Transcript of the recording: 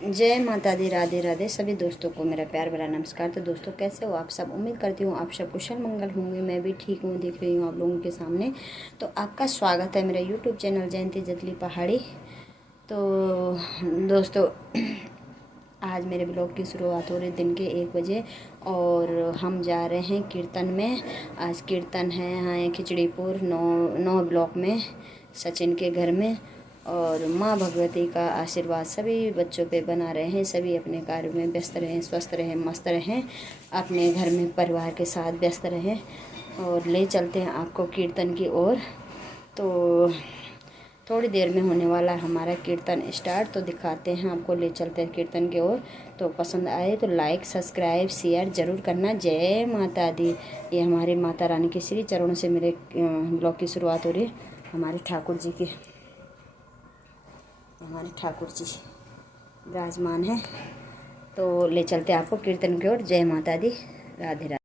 जय माता दी, राधे राधे। सभी दोस्तों को मेरा प्यार भरा नमस्कार। तो दोस्तों कैसे हो आप सब? उम्मीद करती हूँ आप सब कुशल मंगल होंगे। मैं भी ठीक हूँ, दिख रही हूँ आप लोगों के सामने। तो आपका स्वागत है मेरा यूट्यूब चैनल जयंती जतली पहाड़ी। तो दोस्तों आज मेरे ब्लॉग की शुरुआत हो रही दिन के 1 बजे और हम जा रहे हैं कीर्तन में। आज कीर्तन है यहाँ खिचड़ीपुर 9 ब्लॉक में सचिन के घर में। और माँ भगवती का आशीर्वाद सभी बच्चों पे बना रहे हैं। सभी अपने कार्य में व्यस्त रहें, स्वस्थ रहें, मस्त रहें, अपने घर में परिवार के साथ व्यस्त रहें। और ले चलते हैं आपको कीर्तन की ओर। तो थोड़ी देर में होने वाला हमारा कीर्तन स्टार्ट। तो दिखाते हैं आपको, ले चलते हैं कीर्तन की ओर। तो पसंद आए तो लाइक, सब्सक्राइब, शेयर ज़रूर करना। जय माता दी। ये हमारी माता रानी के श्री चरणों से मेरे ब्लॉग की शुरुआत हो रही है। हमारे ठाकुर जी विराजमान है। तो ले चलते हैं आपको कीर्तन की ओर। जय माता दी, राधे राधे।